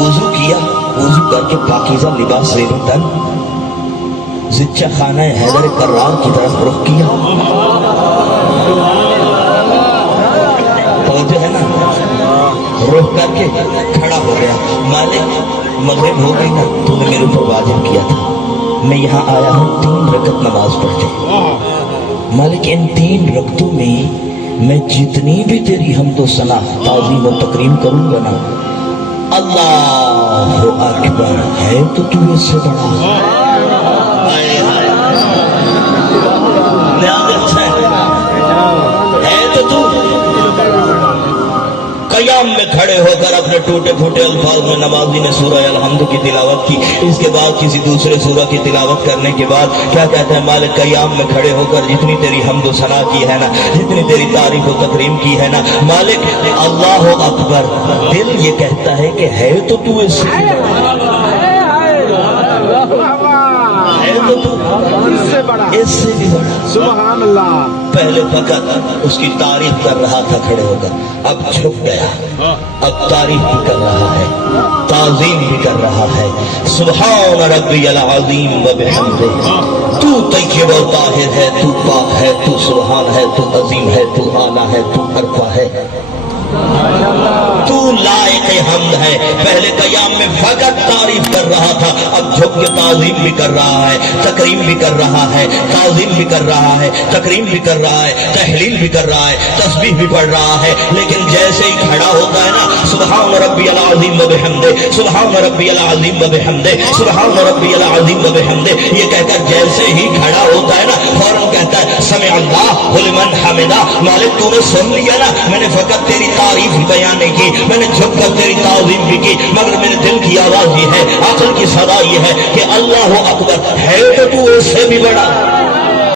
وضو کیا، وضو کر کے پاکیزہ لباس زیر تن زچہ خانہ حیدر کرار کی طرف رخ کیا. توجہ ہے نا؟ رخ کر کے کھڑا ہو گیا. مالک مغرب ہو گئی نا، تو نے میرے اوپر واجب کیا تھا، میں یہاں آیا ہوں 3 رکعت نماز پڑھتے. مالک ان 3 رکعتوں میں میں جتنی بھی تیری حمد و ثنا تعظیم و تکریم کروں گا نا، اللہ اکبر ہے تو تو اس سے بڑا. ہے تو تو قیام میں کھڑے ہو کر اپنے ٹوٹے پھوٹے الفاظ میں نمازی نے سورہ الحمد کی تلاوت کی. اس کے بعد کسی دوسرے سورہ کی تلاوت کرنے کے بعد کیا کہتے ہیں مالک؟ قیام میں کھڑے ہو کر جتنی تیری حمد و ثنا کی ہے نا، جتنی تیری تعریف و تکریم کی ہے نا مالک، اللہ اکبر. دل یہ کہتا ہے کہ ہے تو تو اس سے بڑا، اس سے بھی بڑا. سبحان اللہ. پہلے فقط اس کی تعریف کر رہا تھا کھڑے ہو کر، اب چھپ گیا، اب تعریف بھی کر رہا ہے، تعظیم بھی کر رہا ہے. سبحان ربی العظیم و بحمدہ. تو طیب و طاہر ہے، تو پاک ہے، تو سبحان ہے، تو عظیم ہے، تو اعلیٰ ہے، تو ارفع ہے، تو لائق حمد ہے. پہلے قیام میں فقط تعریف کر رہا تھا، اب جھک کے تعظیم بھی کر رہا ہے، تکریم بھی کر رہا ہے، تعظیم بھی کر رہا ہے، تکریم بھی کر رہا ہے، تحلیل بھی کر رہا ہے، تسبیح بھی پڑھ رہا ہے. لیکن جیسے ہی کھڑا ہوتا ہے نا، سبحان ربی العظیم و بحمدہ، سبحان ربی العظیم و بحمدہ، سبحان ربی العظیم و بحمدہ، یہ کہہ کر جیسے ہی کھڑا ہوتا ہے نا، فوراً کہتا ہے سمع اللہ لمن حمدہ. مالک تو نے سن لیا نا، میں نے فقط تیری تعریف بیان نہیں کی، میں نے جھک کر تیری تعظیم بھی کی، مگر میرے دل کی آواز یہ ہے، عقل کی صدا یہ ہے کہ اللہ اکبر ہے تو تو اس سے بھی بڑا.